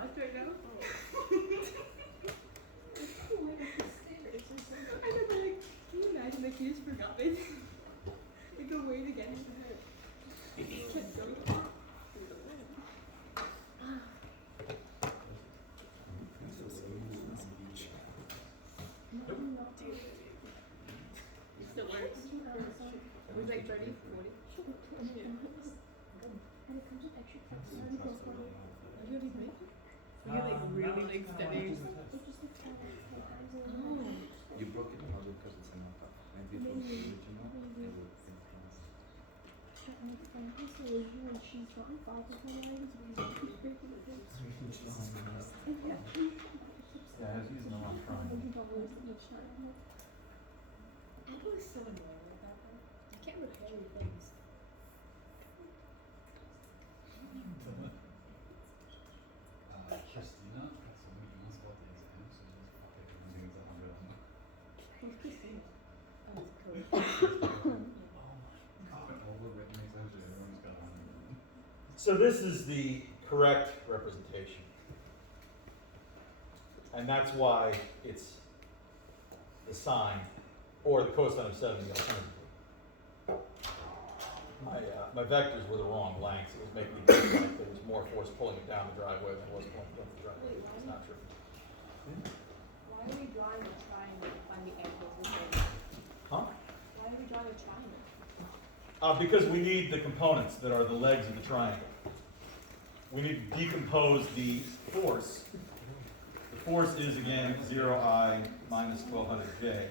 lost right now. I know, but like, can you imagine, like, you just forgot it? Like, go wait again. Kept going. Still works. It was like 30, 40. Yeah. And it comes with extra cuts. Are you like really like steady? You broke it probably because it's in my cup. Maybe if it was the original, it would influence. She's gotten 5 of her items because she's breaking it. Yeah, I was using them on trying. I was so annoyed with that one. You can't repair your things. Christina, that's what we must about the exam, so just fuck it, everything is 100 on them. Who's Christina? Oh, it's Cody. Oh my god, all the written exams, everyone's got 100 on them. So this is the correct representation. And that's why it's the sine, or the cosine of 70 alternatively. My vectors were the wrong lengths. It was making it look like there was more force pulling it down the driveway than there was pulling it up the driveway. It's not true. Why are we drawing a triangle to find the angles of the Huh? Why are we drawing a triangle? Because we need the components that are the legs of the triangle. We need to decompose the force. The force is, again, 0I minus 1200J.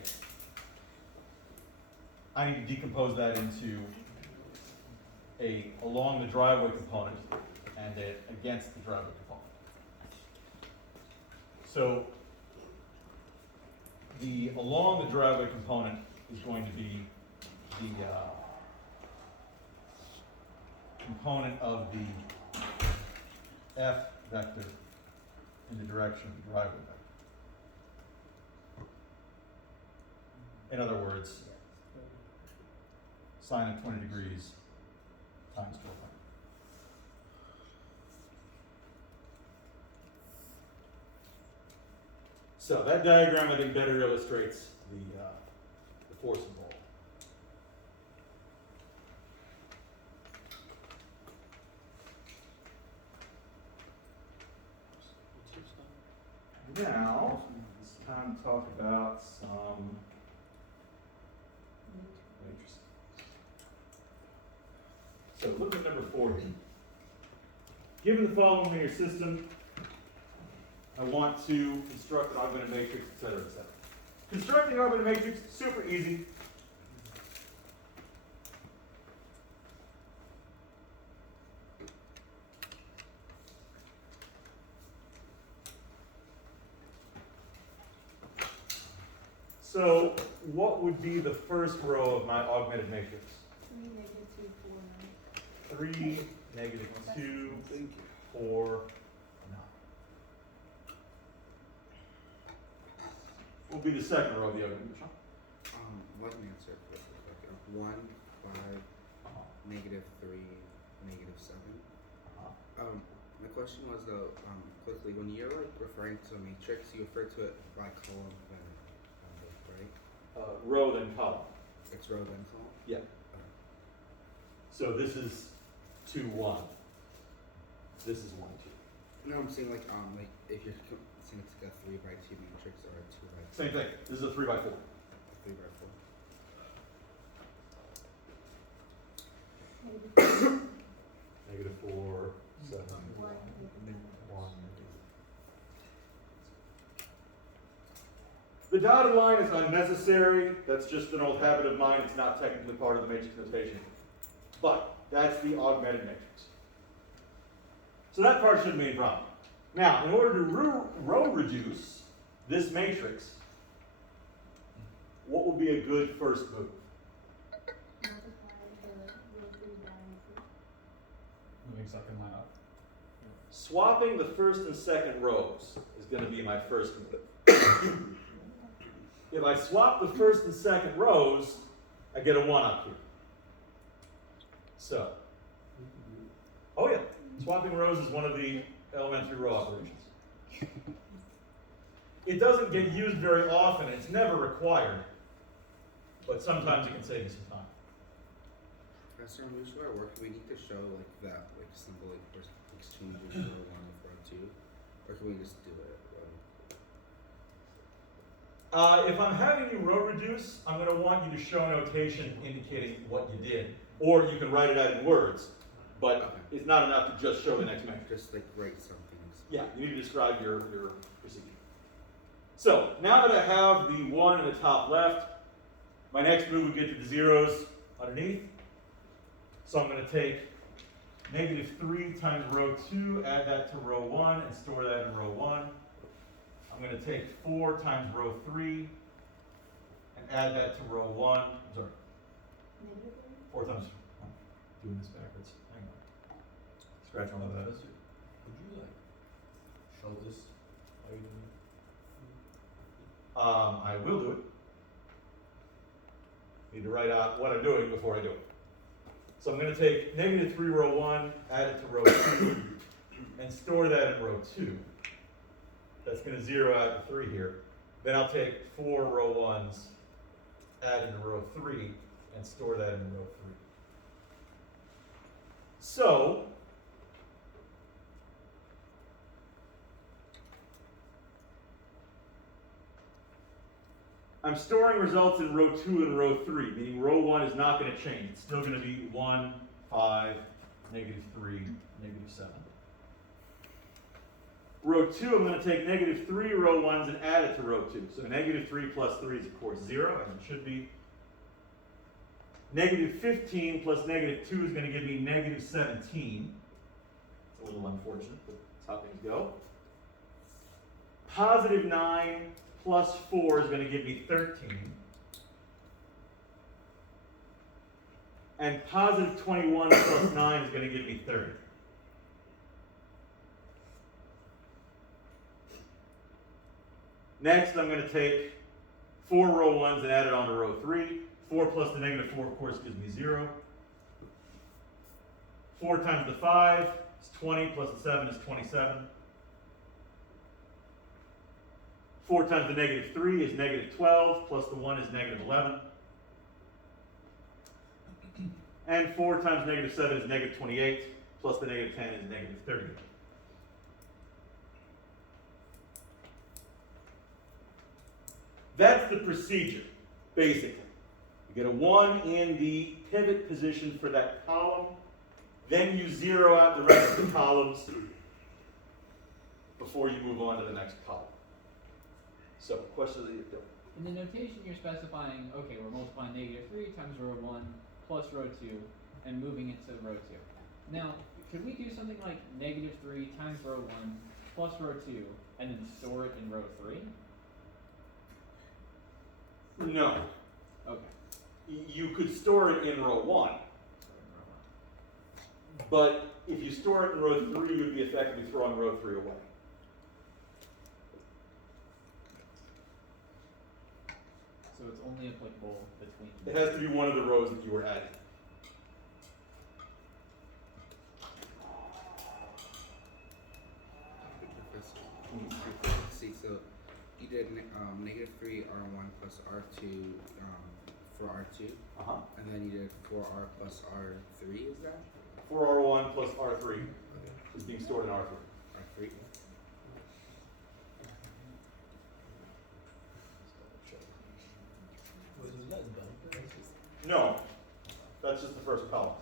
I need to decompose that into a along the driveway component and a against the driveway component. So the along the driveway component is going to be the component of the F vector in the direction of the driveway vector. In other words, sine of 20 degrees times 1200. So that diagram, I think, better illustrates the force involved. Now, it's time to talk about some matrices. So look at number 40. Given the following linear system, I want to construct an augmented matrix, et cetera, et cetera. Constructing an augmented matrix, super easy. So what would be the first row of my augmented matrix? 3, -2, 4, 9. 3, -2, 4, 9. What will be the second row of the augmented matrix? Let me answer it real quick. 1, 5, -3, -7. My question was though, quickly, when you're like referring to a matrix, you refer to it by column then number, right? Row then column. It's row then column? Yeah. Okay. So this is 2, 1. This is 1, 2. No, I'm saying like if you're saying it's like a 3 by 2 matrix or a 2 by 2. Same thing. This is a 3 by 4. 3 by 4. -4, 7, 1. The dotted line is unnecessary. That's just an old habit of mine. It's not technically part of the matrix notation. But that's the augmented matrix. So that part shouldn't be a problem. Now, in order to row reduce this matrix, what would be a good first move? Moving second line up. Swapping the first and second rows is going to be my first move. If I swap the first and second rows, I get a 1 up here. So, oh yeah, swapping rows is one of the elementary row operations. It doesn't get used very often, it's never required, but sometimes it can save you some time. Professor, when we show our work, do we need to show like that like symbol like for exchanges for one and for two, or can we just do it? If I'm having you row reduce, I'm going to want you to show notation indicating what you did, or you can write it out in words, but Okay. it's not enough to just show the next measure. Just like write something. Yeah, you need to describe your procedure. So, now that I have the 1 in the top left, my next move would get to the zeros underneath. So I'm going to take -3 times row 2, add that to row 1, and store that in row 1. I'm going to take 4 times row 3, and add that to row 1. I'm sorry, 4 times, I'm doing this backwards. Hang on. Scratch all of that. Professor, could you like show this how you do it? I will do it. Need to write out what I'm doing before I do it. So I'm going to take -3 row 1, add it to row 2, and store that in row 2. That's going to zero out the 3 here. Then I'll take 4 row 1s, add into row 3, and store that in row 3. So, I'm storing results in row 2 and row 3, meaning row 1 is not going to change. It's still going to be 1, 5, -3, -7. Row 2, I'm going to take -3 row 1s and add it to row 2. So -3 plus 3 is, of course, 0, as it should be. -15 plus -2 is going to give me -17. It's a little unfortunate, but that's how things go. +9 plus 4 is going to give me 13. And +21 plus 9 is going to give me 30. Next, I'm going to take 4 row 1s and add it onto row 3. 4 plus the -4, of course, gives me 0. 4 times the 5 is 20, plus the 7 is 27. 4 times the -3 is -12, plus the 1 is -11. And 4 times -7 is -28, plus the -10 is -30. That's the procedure, basically. You get a 1 in the pivot position for that column, then you zero out the rest of the columns before you move on to the next column. So, questions that you do? In the notation, you're specifying, okay, we're multiplying -3 times row 1 plus row 2 and moving it to row 2. Now, could we do something like -3 times row 1 plus row 2 and then store it in row 3? No. Okay. You could store it in row 1, but if you store it in row 3, you'd be effectively throwing row 3 away. So it's only applicable between. It has to be one of the rows that you were adding. See, so you did -3 R1 plus R2 for R2, and then you did 4R plus R3, is that? 4R1 plus R3 Okay. is being stored in R3. R3? No, that's just the first column.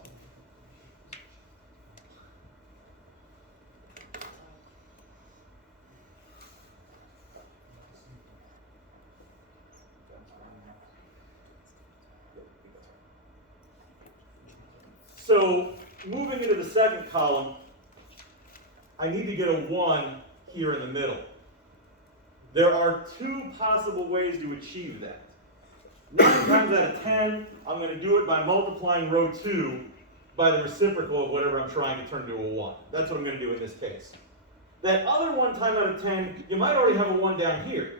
So, moving into the second column, I need to get a 1 here in the middle. There are 2 possible ways to achieve that. 9 times out of 10, I'm going to do it by multiplying row 2 by the reciprocal of whatever I'm trying to turn into a 1. That's what I'm going to do in this case. That other 1 time out of 10, you might already have a 1 down here.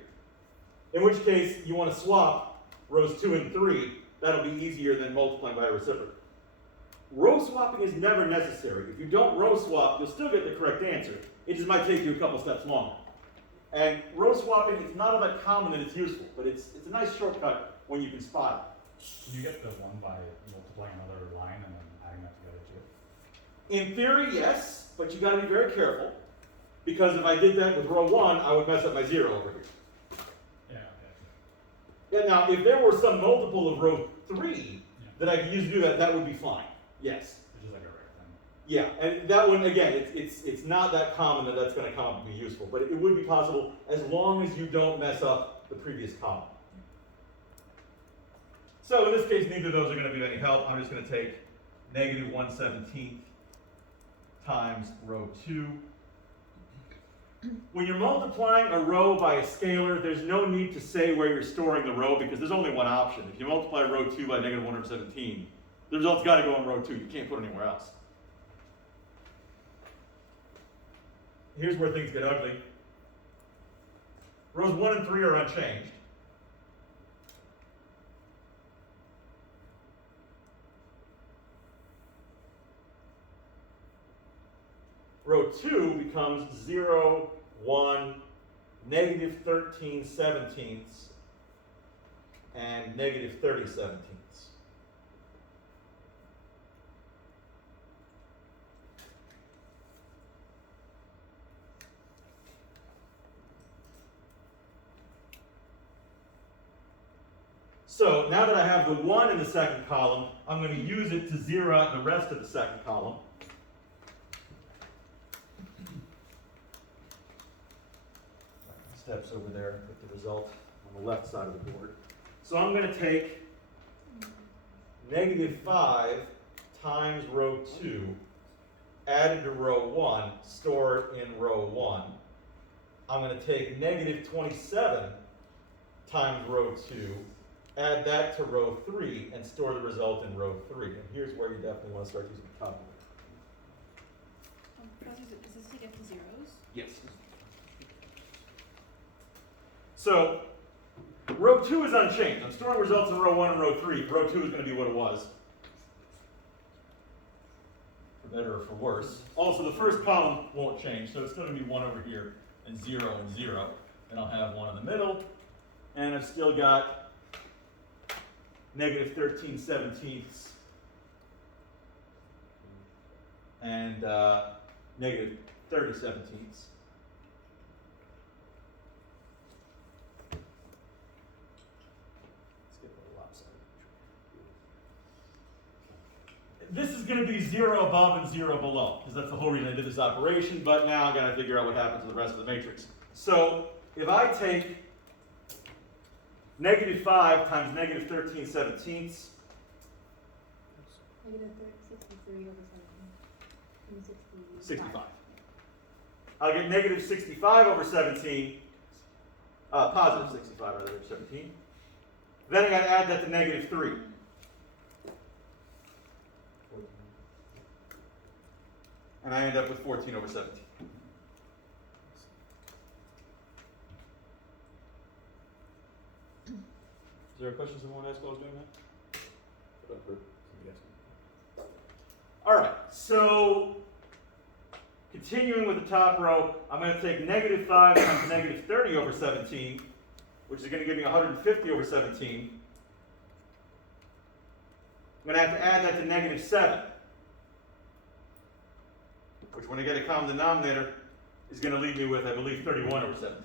In which case, you want to swap rows 2 and 3. That'll be easier than multiplying by a reciprocal. row swapping is never necessary. If you don't row swap, you'll still get the correct answer. It just might take you a couple steps longer. And row swapping, it's not all that common that it's useful, but it's a nice shortcut when you can spot Can you get the one by multiplying another line and then adding that together too? it. In theory, yes, but you gotta be very careful, because if I did that with row 1, I would mess up my 0 over here. Yeah, okay. Yeah, now, if there were some multiple of row 3 Yeah. that I could use to do that, that would be fine. Yes. Which is like a rare thing. Yeah, and that one, again, it's not that common that that's going to come up and be useful, but it would be possible as long as you don't mess up the previous column. So in this case, neither of those are going to be of any help. I'm just going to take negative 1/17 times row 2. When you're multiplying a row by a scalar, there's no need to say where you're storing the row because there's only one option. If you multiply row 2 by negative 1/17, the result's got to go in row 2. You can't put it anywhere else. Here's where things get ugly. Rows 1 and 3 are unchanged. Row 2 becomes 0, 1, negative 13/17, and negative 30/17. So now that I have the 1 in the second column, I'm going to use it to zero out the rest of the second column. Steps over there with the result on the left side of the board. So I'm going to take negative 5 times row 2 added to row 1, store it in row 1. I'm going to take negative 27 times row 2, add that to row 3, and store the result in row 3. And here's where you definitely want to start using the calculator. Does this take after zeros? Yes. So, row 2 is unchanged. I'm storing results in row 1 and row 3. Row 2 is going to be what it was. For better or for worse. Also, the first column won't change, so it's going to be 1 over here, and 0 and 0. Then I'll have 1 in the middle, and I've still got negative 13/17 and negative 30/17. This is going to be 0 above and 0 below, because that's the whole reason I did this operation, but now I've got to figure out what happens to the rest of the matrix. So if I take negative 5 times negative 13/17, Negative 63 over 17. 65. I'll get negative 65 over 17, positive 65 over 17. Then I got to add that to negative 3. And I end up with 14 over 17. Is there a question someone asked while I was doing that? All right, so continuing with the top row, I'm going to take negative 5 times negative 30 over 17, which is going to give me 150 over 17. I'm going to have to add that to negative 7, which when I get a common denominator is going to leave me with, I believe, 31 over 17.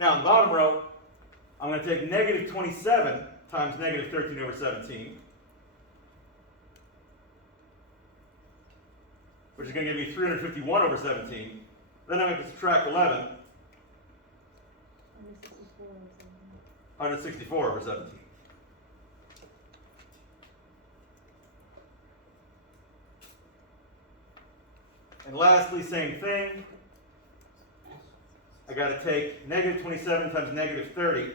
Now, in the bottom row, I'm going to take negative 27 times negative 13 over 17, which is going to give me 351 over 17. Then I'm going to subtract 11, 164 over 17. And lastly, same thing. I got to take negative 27 times negative 30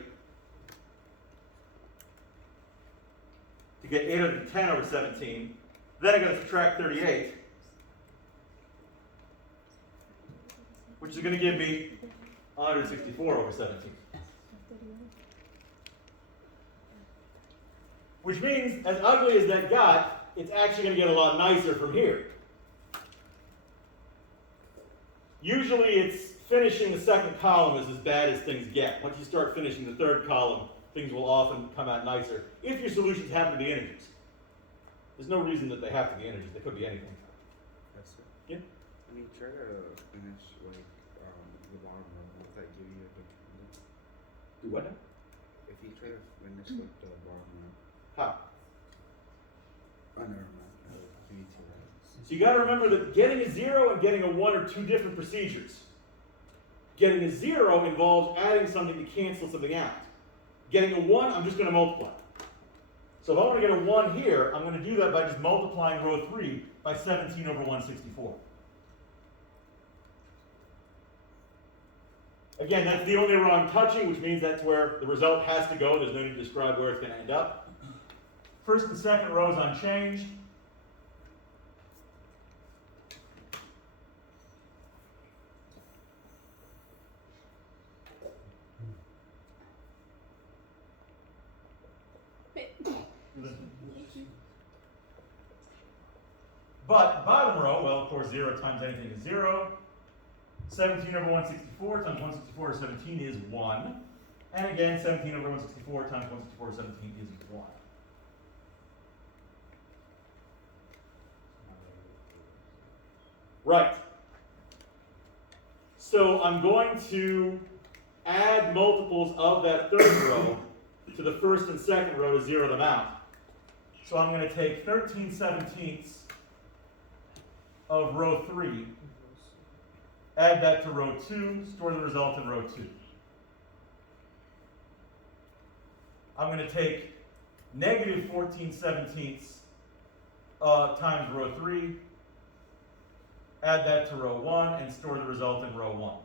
to get 810 over 17. Then I got to subtract 38, which is going to give me 164 over 17. Which means, as ugly as that got, it's actually going to get a lot nicer from here. Usually it's finishing the second column is as bad as things get. Once you start finishing the third column, things will often come out nicer, if your solutions happen to be integers. There's no reason that they have to be integers. They could be anything. That's it. Yeah. I mean, try to finish like the bottom row. Will that give you a dependent? Do what now? If you try to finish like the bottom row. How? Oh, never mind. Give you two rows. So you got to remember that getting a 0 and getting a 1 are two different procedures. Getting a 0 involves adding something to cancel something out. Getting a 1, I'm just going to multiply. So if I want to get a 1 here, I'm going to do that by just multiplying row 3 by 17 over 164. Again, that's the only row I'm touching, which means that's where the result has to go. There's no need to describe where it's going to end up. First and second rows unchanged. But bottom row, well, of course, 0 times anything is 0. 17 over 164 times 164 over 17 is 1. And again, 17 over 164 times 164 over 17 is 1. Right. So I'm going to add multiples of that third row to the first and second row to zero them out. So I'm going to take 13/17 of row 3, add that to row 2, store the result in row 2. I'm going to take negative 14/17 times row 3, add that to row 1, and store the result in row 1.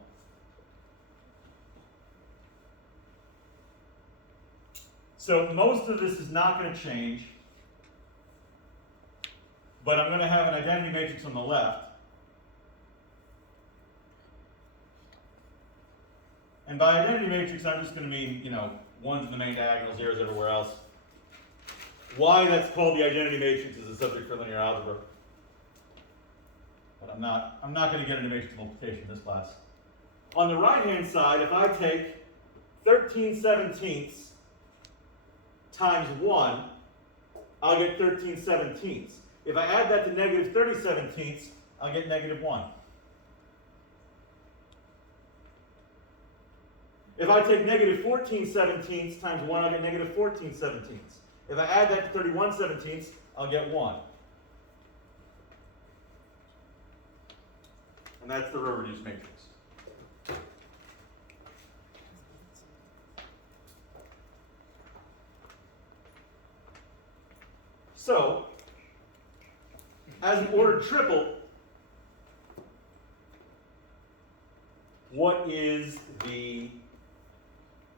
So most of this is not going to change, but I'm going to have an identity matrix on the left. And by identity matrix, I'm just going to mean, 1's in the main diagonal, 0's everywhere else. Why that's called the identity matrix is a subject for linear algebra. But I'm not going to get into matrix multiplication in this class. On the right-hand side, if I take 13/17 times 1, I'll get 13/17. If I add that to negative 30/17, I'll get negative 1. If I take negative 14/17 times 1, I'll get negative 14/17. If I add that to 31/17, I'll get 1. And that's the row-reduced matrix. So, as an ordered triple, what is the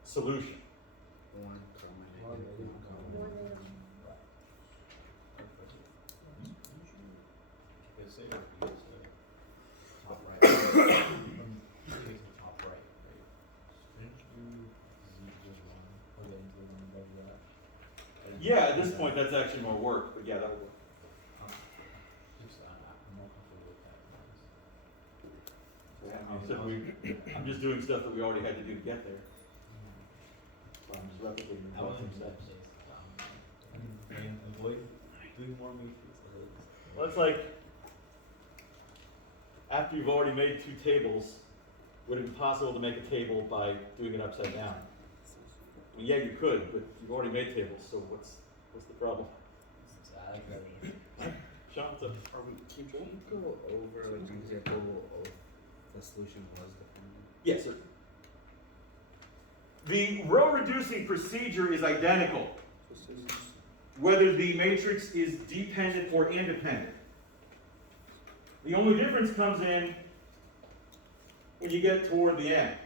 solution? 1, comma, negative 1, comma. Top right. Top right. Yeah, at this point, that's actually more work, but yeah, that would work. I'm just doing stuff that we already had to do to get there. So I'm just replicating the same steps. Avoid doing more matrices. Well, it's like, after you've already made 2 tables, would it be possible to make a table by doing it upside down? Well, yeah, you could, but you've already made tables, so what's the problem? Sean, what's up? Can you go over like an example of the solution was dependent? Yes, sir. The row reducing procedure is identical, whether the matrix is dependent or independent. The only difference comes in when you get toward the end.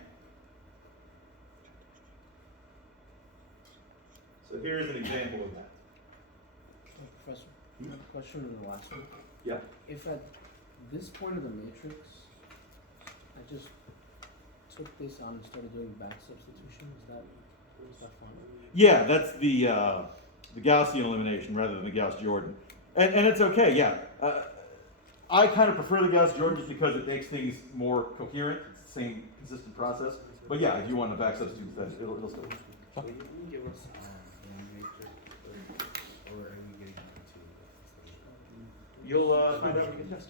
So here's an example of that. Question on the last one. Yeah. If at this point of the matrix, I just took this on and started doing back substitution, is that fine? Yeah, that's the Gaussian elimination rather than the Gauss-Jordan. And it's okay, yeah. I kind of prefer the Gauss-Jordan just because it makes things more coherent. It's the same consistent process. But yeah, if you want to back substitute, it'll still work. So you can give us one matrix, or are you getting two? You'll find out when you can test.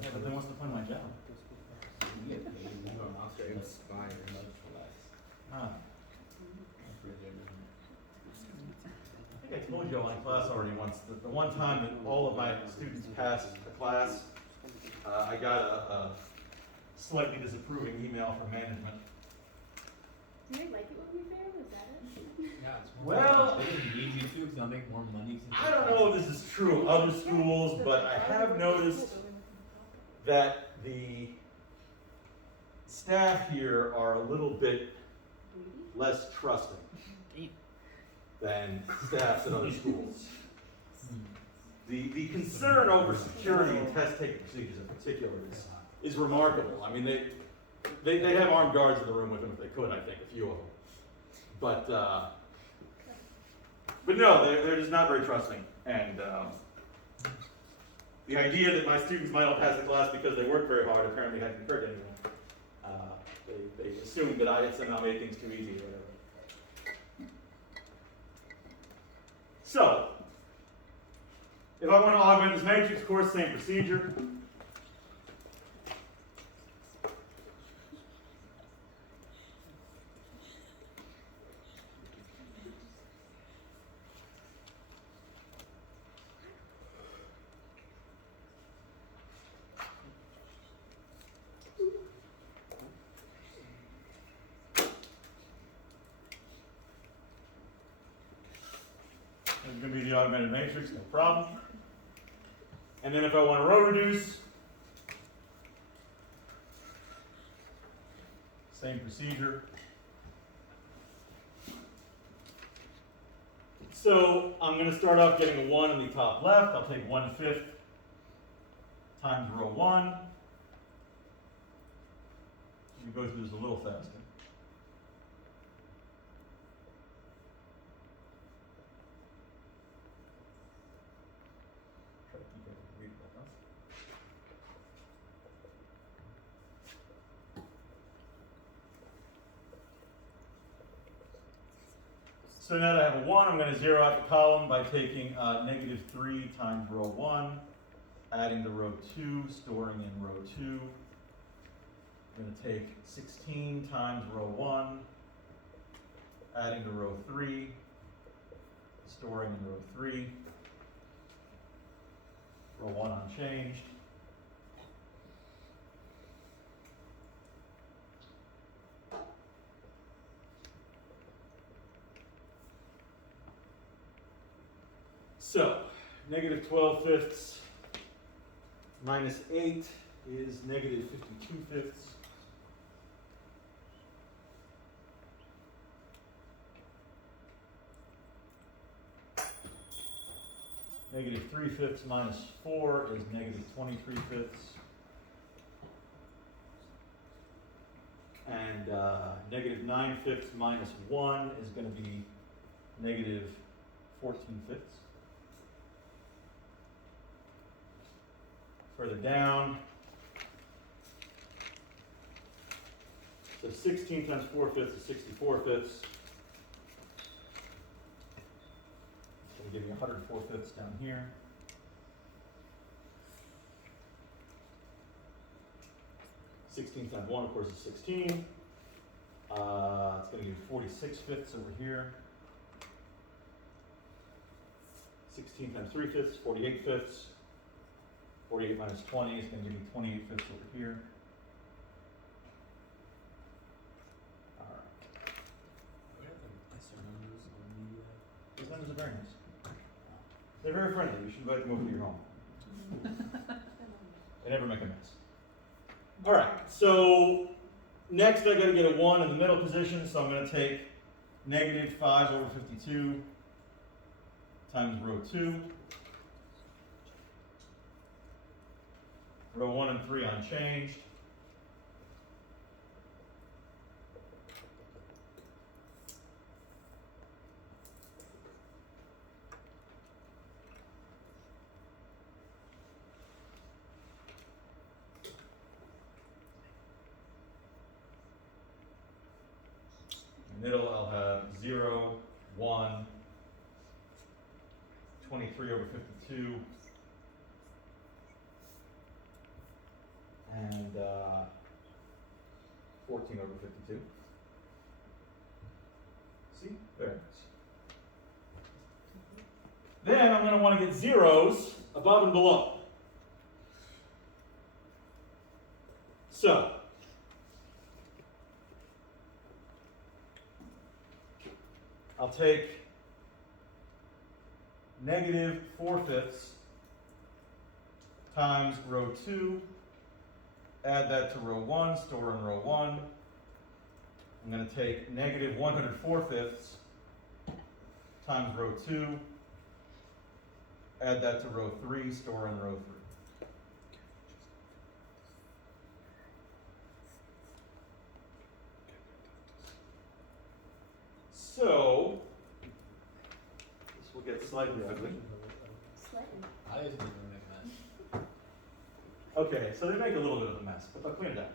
Yeah, but then what's the point of my job? To inspire. Ah. I think I told you all in class already once that the one time that all of my students passed the class, I got a slightly disapproving email from management. Do they like it when we fail? Is that it? Yeah, it's Well, they didn't need you to because they'll make more money. I don't know if this is true of other schools, but I have noticed that the staff here are a little bit less trusting than staffs at other schools. The concern over security and test taking procedures in particular is remarkable. I mean, they have armed guards in the room with them if they could, I think, a few of them. But no, they're just not very trusting. And the idea that my students might not pass the class because they worked very hard apparently hadn't occurred to anyone. They assumed that I had somehow made things too easy or whatever. So, if I want to augment this matrix, of course, same procedure. It's going to be the augmented matrix, no problem. And then if I want to row reduce, same procedure. So I'm going to start off getting a 1 in the top left. I'll take 1/5 times row 1. Let me go through this a little faster. Try to keep everything readable enough. So now that I have a 1, I'm going to zero out the column by taking -3 times row 1, adding to row 2, storing in row 2. I'm going to take 16 times row 1, adding to row 3, storing in row 3. Row 1 unchanged. So, -12/5 minus 8 is -52/5. -3/5 minus 4 is -23/5. And -9/5 minus 1 is going to be -14/5. Further down, so 16 times 4/5 is 64/5. It's going to give me 104/5 down here. Sixteen times 1, of course, is 16. It's going to give you 46/5 over here. 16 times 3/5 is 48/5. 48 minus 20 is going to give me 28/5 over here. All right. These numbers are very nice. They're very friendly. You should invite them over to your home. They never make a mess. All right. So Next, I gotta get a 1 in the middle position, so I'm gonna take negative 5 over 52 times row 2. Row 1 and 3 unchanged. Middle, I'll have 0, 1, 23 over 52, and 14 over 52. See? There it is. Then I'm going to want to get zeros above and below. So, I'll take negative 4/5 times row 2, add that to row 1, store in row 1. I'm going to take negative 104/5 times row 2, add that to row 3, store in row 3. So, this will get slightly ugly. I just didn't make a mess. Okay, so they make a little bit of a mess, but I'll clean it up.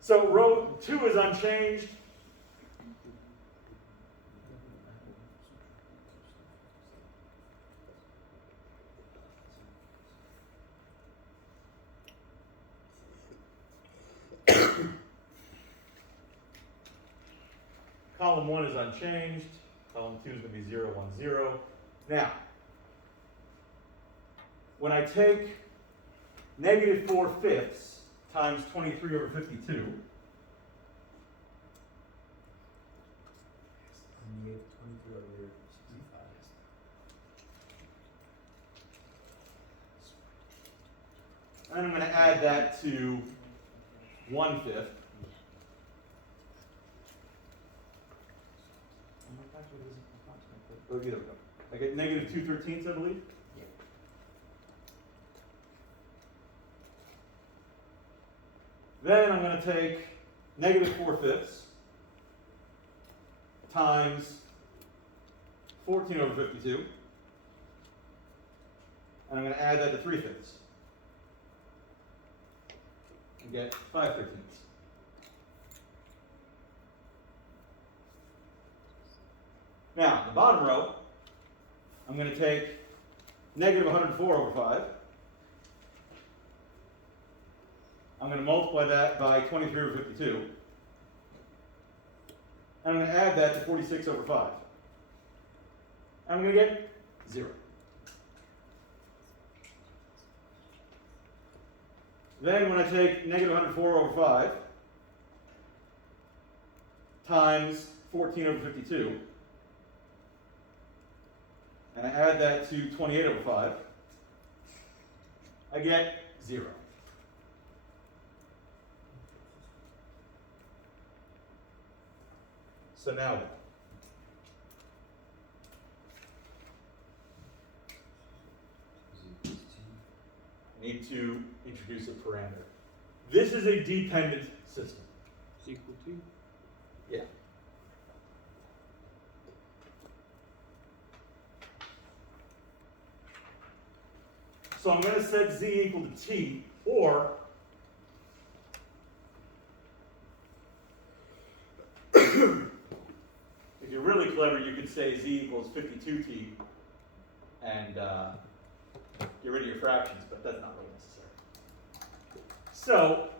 So row 2 is unchanged. Column 1 is unchanged. Column 2 is going to be 0, 1, 0. Now, when I take negative 4/5 times 23 over 52, and I'm going to add that to 1/5. Oh, there we go. I get negative 2/13, I believe. Yeah. Then I'm going to take negative 4/5 times 14 over 52, and I'm going to add that to 3/5 and get 5/13. Now, the bottom row, I'm going to take negative 104 over 5. I'm going to multiply that by 23 over 52. And I'm going to add that to 46 over 5. I'm going to get 0. Then when I take negative 104 over 5 times 14 over 52, and I add that to 28 over 5, I get 0. So now what? I need to introduce a parameter. This is a dependent system. Is equal to? Yeah. So I'm going to set z equal to t, or if you're really clever, you could say z equals 52t and get rid of your fractions, but that's not really necessary. So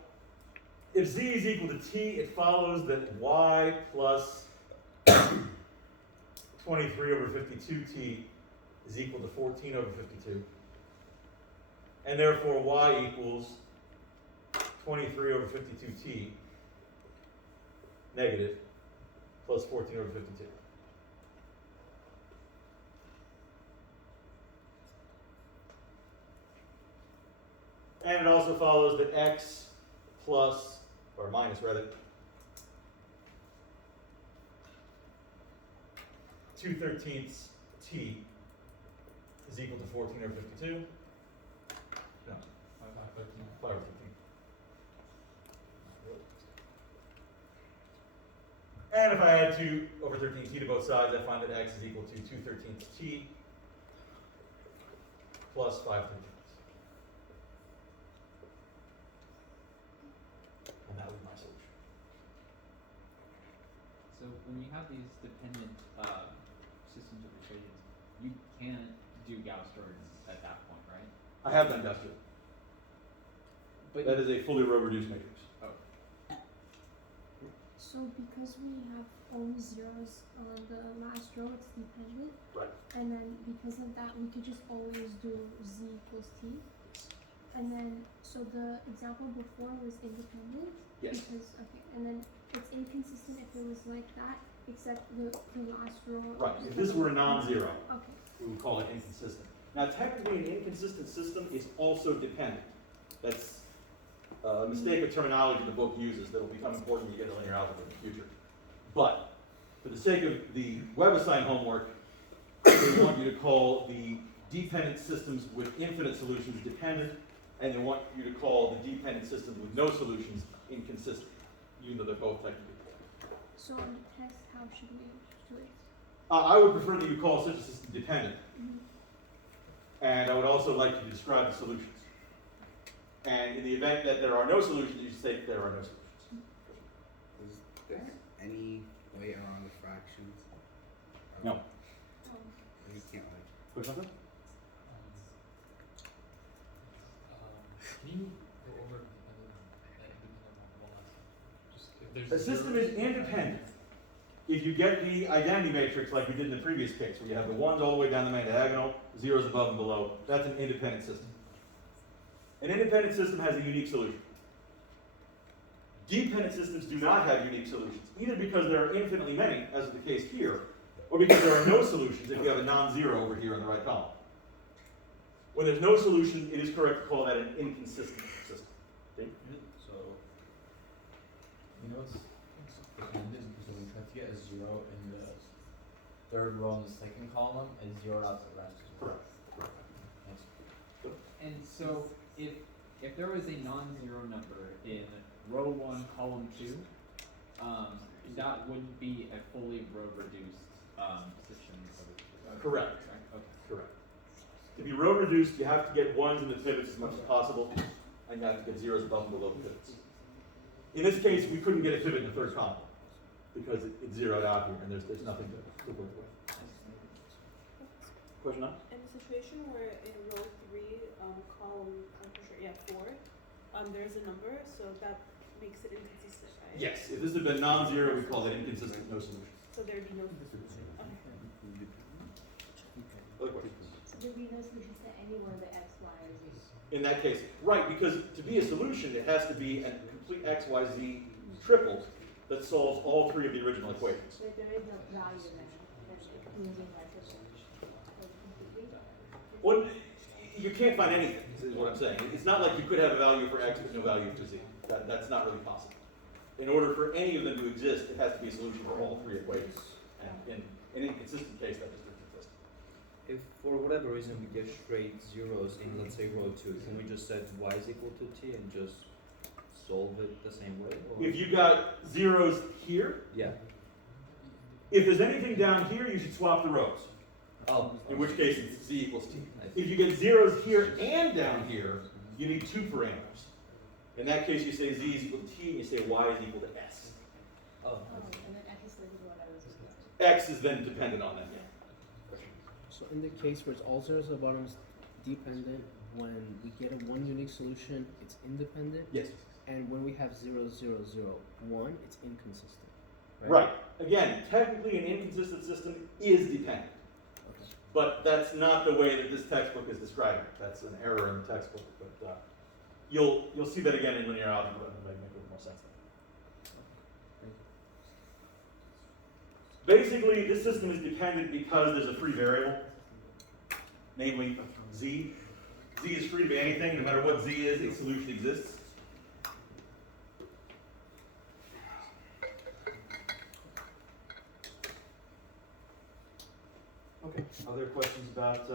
if z is equal to t, it follows that y plus 23 over 52t is equal to 14 over 52. And therefore y equals 23 over 52t negative plus 14 over 52. And it also follows that x plus, or minus rather, 2/13 t is equal to 14 over 52. No, 5 over 15. And if I add 2 over 13t to both sides, I find that x is equal to 2/13 t plus 5/13. And that was my solution. So when you have these dependent systems of equations, you can't do Gauss-Jordan at that point, right? I have done Gauss-Jordan. But That is a fully row-reduced matrix. So because we have always zeros on the last row, it's dependent. Right. And then because of that, we could just always do z equals t. And then, so the example before was independent. Yes. Because, okay, and then it's inconsistent if it was like that, except the last row. Right. If this were a non-zero, Okay. we would call it inconsistent. Now, technically, an inconsistent system is also dependent. That's a mistake of terminology the book uses that will become important when you get to linear algebra in the future. But for the sake of the WebAssign homework, they want you to call the dependent systems with infinite solutions dependent, and they want you to call the dependent systems with no solutions inconsistent, even though they're both technically dependent. So on the test, how should we do it? I would prefer that you call such a system dependent, Mm-hmm. and I would also like you to describe the solutions. And in the event that there are no solutions, you say there are no solutions. Is there any way around the fractions? No. You can't like. Which one? Can you go over one last time? Just if The there's system zeros- is independent if you get the identity matrix like we did in the previous case, where you have the ones all the way down the main diagonal, zeros above and below. That's an independent system. An independent system has a unique solution. Dependent systems do not have unique solutions, either because there are infinitely many, as is the case here, or because there are no solutions if you have a non-zero over here in the right column. When there's no solution, it is correct to call that an inconsistent system. See? So, you know it's dependent because we try to get a zero in the third row in the second column and zero out the rest. Correct. And so if there was a non-zero number in row 1, column 2, that wouldn't be a fully row-reduced system. Correct. Right? Okay. Correct. To be row reduced, you have to get ones in the pivots as much as possible, and you have to get zeros above and below the pivots. In this case, we couldn't get a pivot in the third column because it's zeroed out here, and there's nothing to work with. Question now? In a situation where in row 3, column, I'm not sure, 4, there's a number, so that makes it inconsistent, right? Yes. If this had been non-zero, we call it inconsistent, no solution. So there'd be no solution. Okay. Other questions? There'd be no solutions to any one of the x, y, or z. In that case, right, because to be a solution, it has to be a complete x, y, z triple that solves all three of the original equations. But there is no value in that, using that system. Completely. Well, you can't find anything, is what I'm saying. It's not like you could have a value for x but no value for z. That's not really possible. In order for any of them to exist, it has to be a solution for all three equations. And in an inconsistent case, that just doesn't exist. If for whatever reason we get straight zeros in, let's say, row 2, can we just set y is equal to t and just solve it the same way? Or? If you got zeros here, Yeah. if there's anything down here, you should swap the rows. Oh. In which case, it's z equals t. I see. If you get zeros here and down here, you need two parameters. In that case, you say z is equal to t, and you say y is equal to s. Oh. Oh, and then x is equal to whatever is equal to. X is then dependent on that. So in the case where it's all zeros at the bottom is dependent, when we get a one unique solution, it's independent. Yes. And when we have 0, 0, 0, 1, it's inconsistent. Right. Again, technically an inconsistent system is dependent. Okay. But that's not the way that this textbook is describing it. That's an error in the textbook. But you'll see that again in linear algebra, and it'll make a little more sense. Basically, this system is dependent because there's a free variable, namely z. Z is free to be anything. No matter what Z is, a solution exists. Okay, other questions about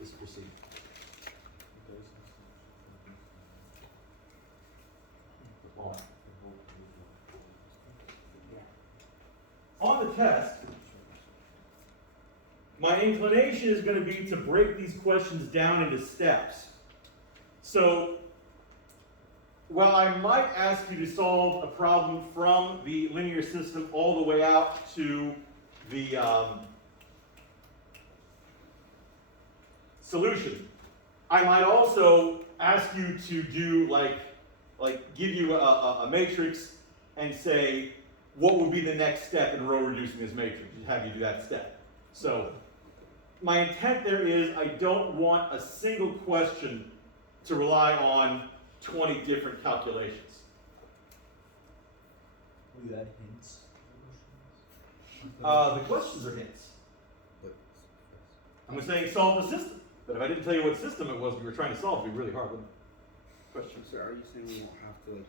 this procedure? On the test, my inclination is going to be to break these questions down into steps. So, while I might ask you to solve a problem from the linear system all the way out to the solution, I might also ask you to do like give you a matrix and say, what would be the next step in row reducing this matrix? Have you do that step. So my intent there is I don't want a single question to rely on 20 different calculations. Will you add hints? The questions are hints. I'm saying solve the system. But if I didn't tell you what system it was we were trying to solve, it'd be really hard, wouldn't it? Question, sir, are you saying we won't have to like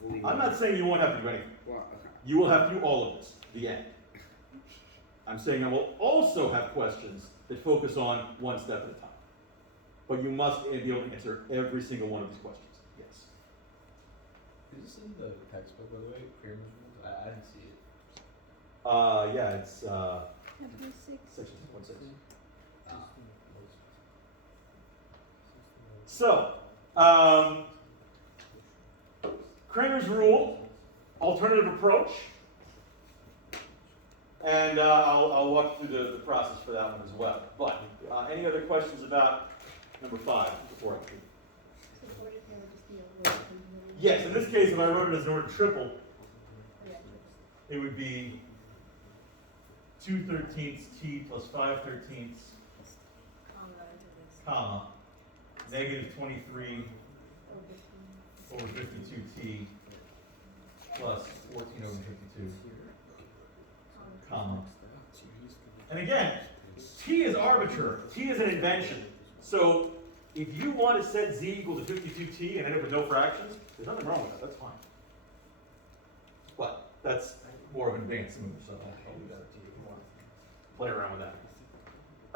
fully? I'm not saying you won't have to do anything. Well, okay. You will have to do all of this, the end. I'm saying I will also have questions that focus on one step at a time. But you must be able to answer every single one of these questions. Yes. Is this in the textbook, by the way? Kramer'S Rule? I didn't see it. Yeah, it's Chapter 6. section 1.6. So, Kramer'S Rule, alternative approach, and I'll walk through the process for that one as well. But any other questions about number 5 before I continue? So 40 here would just be a row. Yes, in this case, if I wrote it as an order triple, Yeah. it would be 2/13 t plus 5/13, comma, negative 23 over 52t plus 14 over 52, comma. And again, t is arbitrary. T is an invention. So if you want to set z equal to 52t and end up with no fractions, there's nothing wrong with that. That's fine. But that's more of an advanced move, so I'll leave that to you if you want to play around with that.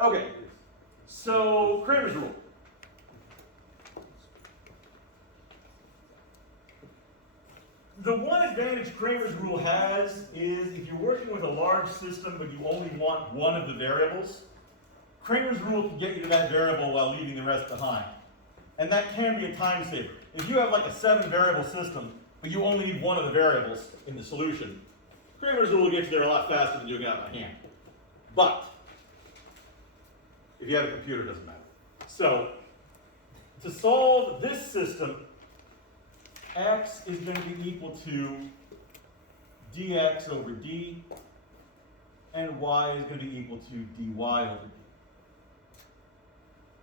Okay, so Kramer'S Rule. The one advantage Kramer'S Rule has is if you're working with a large system but you only want one of the variables, Kramer'S Rule can get you to that variable while leaving the rest behind. And that can be a time saver. If you have like a 7-variable system, but you only need one of the variables in the solution, Kramer'S Rule will get you there a lot faster than doing it out by hand. But if you have a computer, it doesn't matter. So to solve this system, x is going to be equal to dx over d, and y is going to be equal to dy over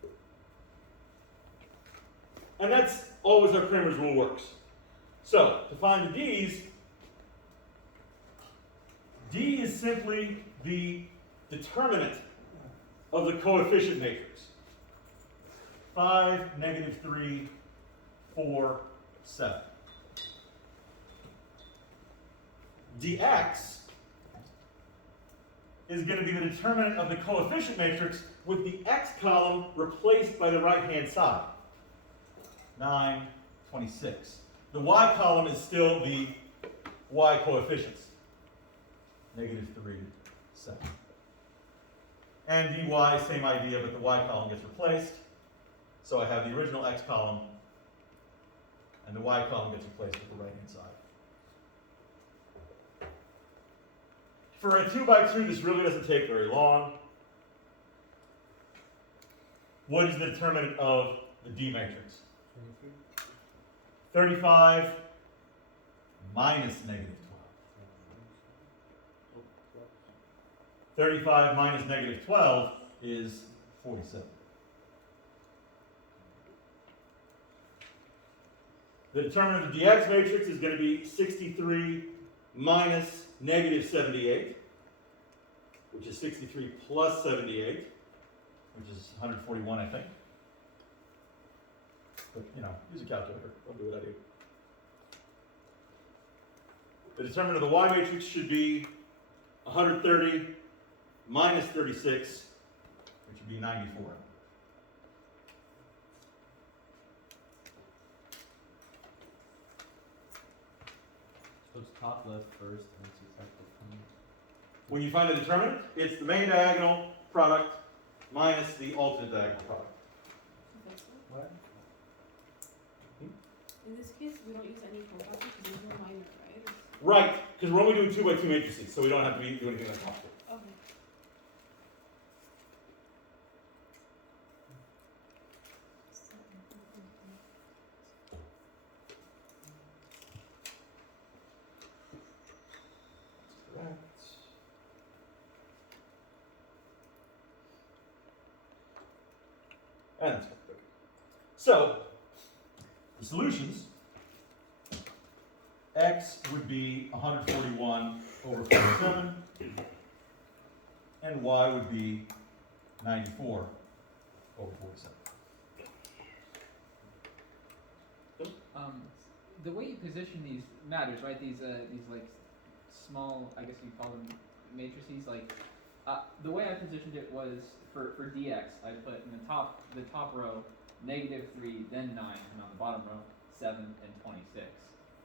d. And that's always how Kramer'S Rule works. So, to find the d's, d is simply the determinant of the coefficient matrix. 5, negative 3, 4, 7. dx is going to be the determinant of the coefficient matrix with the x column replaced by the right-hand side. 9, 26. The y column is still the y coefficients. Negative 3, 7. And dy, same idea, but the y column gets replaced. So I have the original x column, and the y column gets replaced with the right-hand side. For a 2x2, this really doesn't take very long. What is the determinant of the D matrix? 35 minus negative 12. 35 minus negative 12 is 47. The determinant of the dx matrix is going to be 63 minus negative 78, which is 63 plus 78. which is 141, I think. But, you know, use a calculator. Don't do what I do. The determinant of the Y matrix should be 130 minus 36, which would be 94. So it's top left first, and it's effective from. When you find the determinant, it's the main diagonal product minus the alternate diagonal product. What? In this case, we don't use any composite because there's no minor, right? Right, because we're only doing 2 by 2 matrices, so we don't have to do anything like complicated. Okay. Correct. And that's correct. Okay. So, the solutions, x would be 141 over 47, and y would be 94 over 47. The way you position these matters, right? These like small, I guess you call them matrices. Like the way I positioned it was for dx, I put in the top row -3, then 9, and on the bottom row 7 and 26.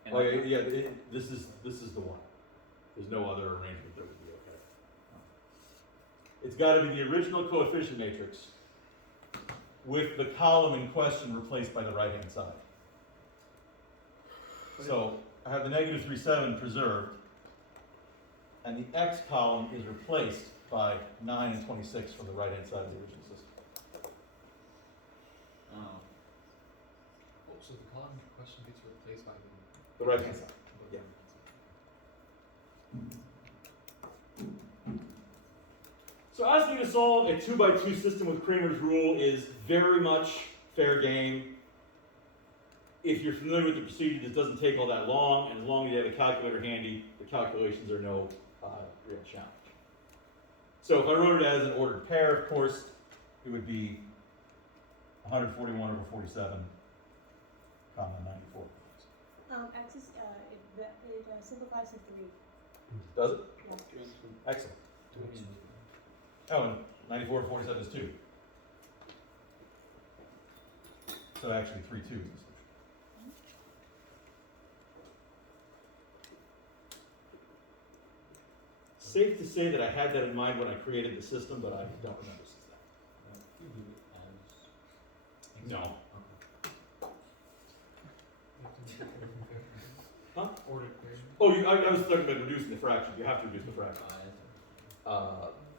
And Oh yeah, this is the one. There's no other arrangement that would be okay. It's got to be the original coefficient matrix with the column in question replaced by the right-hand side. So I have the -37 preserved, and the x column is replaced by 9 and 26 from the right-hand side of the original system. Oh. So the column question gets replaced by The right-hand side. Yeah. So asking you to solve a 2 by 2 system with Cramer's rule is very much fair game. If you're familiar with the procedure, this doesn't take all that long, and as long as you have a calculator handy, the calculations are no real challenge. So if I wrote it as an ordered pair, of course, it would be 141 over 47, comma 94. X is, it simplifies to 3. Does it? Yeah. Excellent. Oh, and 94 over 47 is 2. So actually 3 2s. Safe to say that I had that in mind when I created the system, but I don't remember since then. No. Huh? ordered pair. Oh, I was talking about reducing the fraction. You have to reduce the fraction.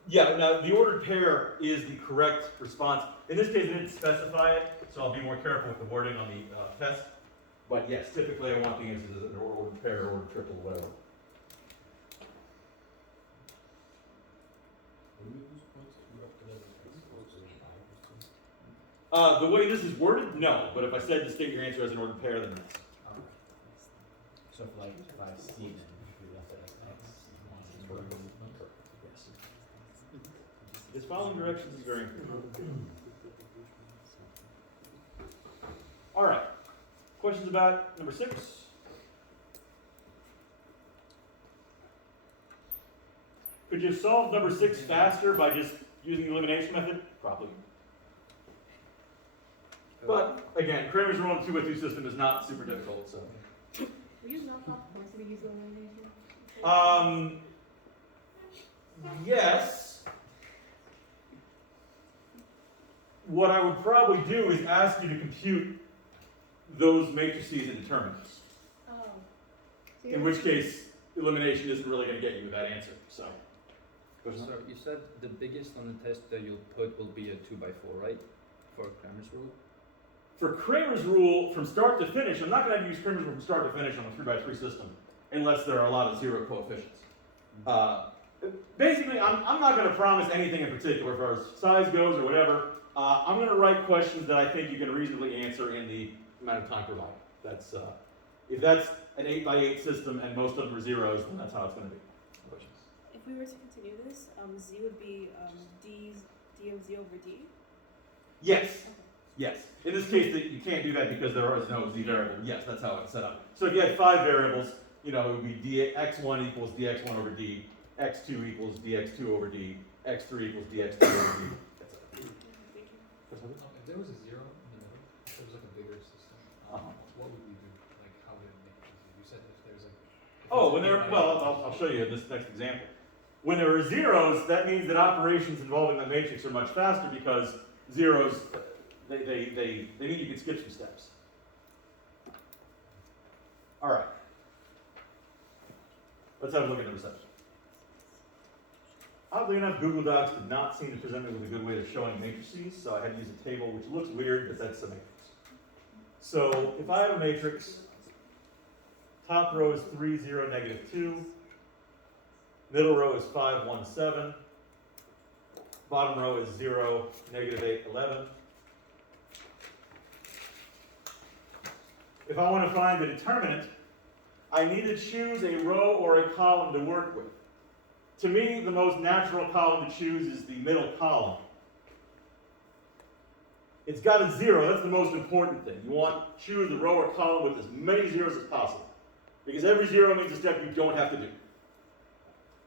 Yeah, now the ordered pair is the correct response. In this case, I didn't specify it, so I'll be more careful with the wording on the test. But yes, typically I want the answers as an ordered pair, ordered triple, whatever. The way this is worded, no. But if I said to state your answer as an ordered pair, then yes. So if like if I see then we left it as x. Yes. This following directions is very important. All right. Questions about number 6? Could you solve number 6 faster by just using the elimination method? Probably. But again, Kramer's rule in 2 by 2 system is not super difficult, so. We use knock off points to use elimination. Yes. What I would probably do is ask you to compute those matrices and determinants. Oh. So In which case, elimination isn't really going to get you that answer. So. So you said the biggest on the test that you'll put will be a 2 by 4, right? For Kramer's rule? For Kramer's rule, from start to finish, I'm not going to use Kramer's rule from start to finish on a 3 by 3 system, unless there are a lot of zero coefficients. Basically, I'm not going to promise anything in particular as far as size goes or whatever. I'm going to write questions that I think you can reasonably answer in the amount of time provided. That's if that's an 8 by 8 system and most of them are zeros, then that's how it's going to be. If we were to continue this, Z would be D of Z over D. Yes. Yes. In this case, you can't do that because there is no z variable. Yes, that's how it's set up. So if you had 5 variables, you know, it would be dx1 equals dx1 over d, x2 equals dx2 over d, x3 equals dx3 over d, etc. If there was a 0 in the middle, if there was like a bigger system, what would we do? Like, how would it make it easy? You said if there's like. Oh, when there, well, I'll show you in this next example. When there are zeros, that means that operations involving the matrix are much faster because zeros, they mean you can skip some steps. All right. Let's have a look at the reception. Oddly enough, Google Docs did not seem to present me with a good way of showing matrices, so I had to use a table, which looks weird, but that's a matrix. So if I have a matrix, top row is 3, 0, negative 2. Middle row is 5, 1, 7. Bottom row is 0, negative 8, 11. If I want to find the determinant, I need to choose a row or a column to work with. To me, the most natural column to choose is the middle column. It's got a 0, that's the most important thing. You want to choose a row or column with as many zeros as possible, because every 0 means a step you don't have to do.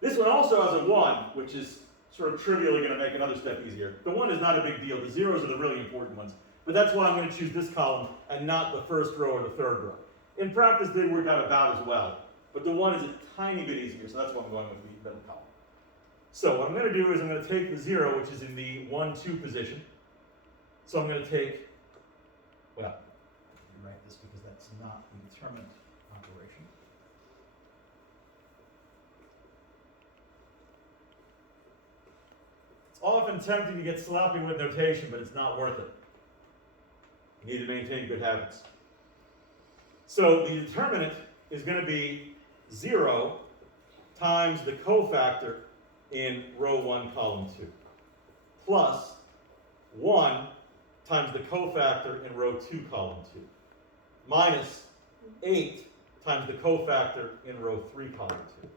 This one also has a 1, which is sort of trivially going to make another step easier. The 1 is not a big deal. The zeros are the really important ones. But that's why I'm going to choose this column and not the first row or the third row. In practice, they work out about as well. But the 1 is a tiny bit easier, so that's why I'm going with the middle column. So what I'm going to do is I'm going to take the 0, which is in the 1, 2 position. So I'm going to take, well, write this because that's not the determinant operation. It's often tempting to get sloppy with notation, but it's not worth it. You need to maintain good habits. So the determinant is going to be 0 times the cofactor in row 1, column 2, plus 1 times the cofactor in row 2, column 2, minus 8 times the cofactor in row 3, column 2.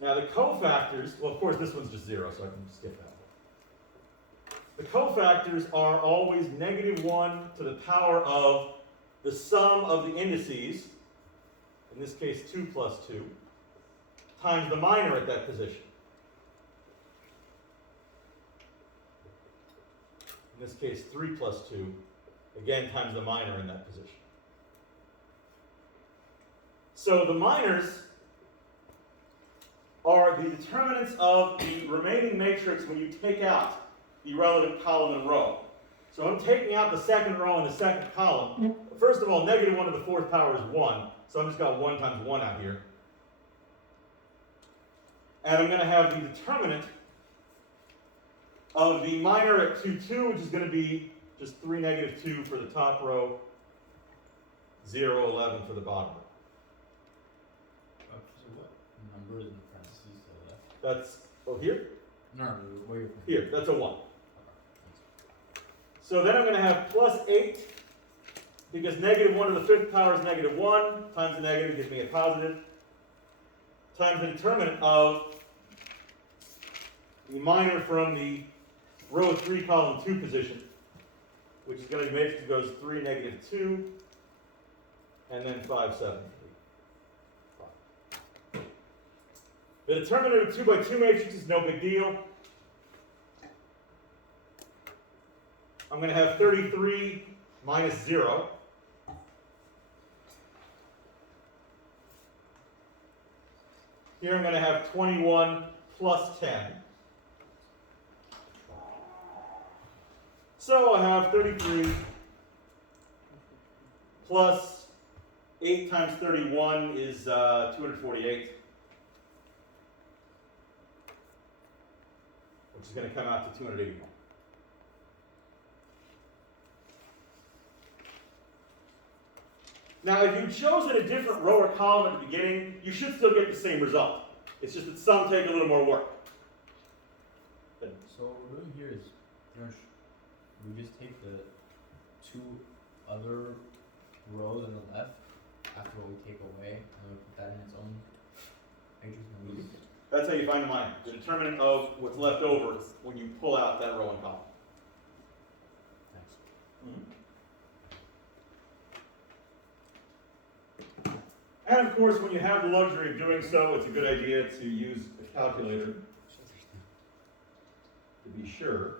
Now the cofactors, well, of course this one's just 0, so I can skip that one. The cofactors are always -1 to the power of the sum of the indices, in this case 2 plus 2, times the minor at that position. In this case 3 plus 2, again times the minor in that position. So the minors are the determinants of the remaining matrix when you take out the relevant column and row. So I'm taking out the second row and the second column. First of all, -1 to the 4th power is 1, so I've just got 1 times 1 out here. And I'm going to have the determinant of the minor at 2, 2, which is going to be just 3, negative 2 for the top row, 0, 11 for the bottom row. So what number is in parentheses to the left? That's, oh, here? No, where you're Here, that's a 1. So then I'm going to have plus 8, because -1 to the 5th power is -1, times the negative gives me a positive, times the determinant of the minor from the row 3, column 2 position, which is going to be matrix that goes 3, negative 2, and then 5, 7, 3, 5. The determinant of 2 by 2 matrix is no big deal. I'm going to have 33 minus 0. Here I'm going to have 21 plus 10. So I have 33 plus 8 times 31 is 248, which is going to come out to 281. Now, if you've chosen a different row or column at the beginning, you should still get the same result. It's just that some take a little more work. So what we're doing here is we just take the 2 other rows on the left after what we take away, and then we put that in its own matrix and we That's how you find the line. The determinant of what's left over when you pull out that row and column. And of course, when you have the luxury of doing so, it's a good idea to use a calculator to be sure.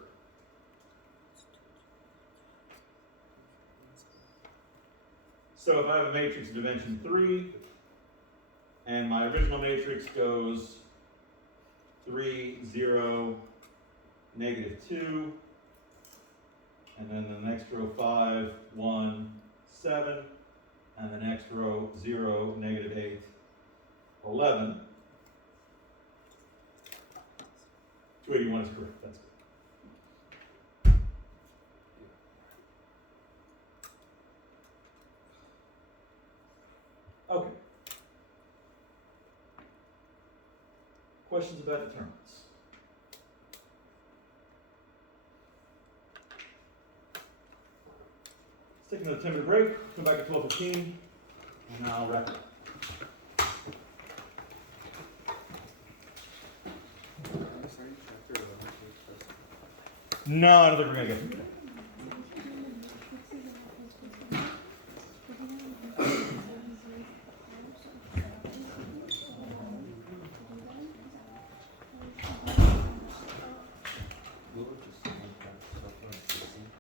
So if I have a matrix of dimension 3, and my original matrix goes 3, 0, -2, and then the next row 5, 1, 7, and the next row 0, -8, 11. 281 is correct, that's good. Okay. Questions about determinants? Let's take another 10-minute break, come back at 12:15, and I'll wrap it up. No, I don't think we're going to get through that.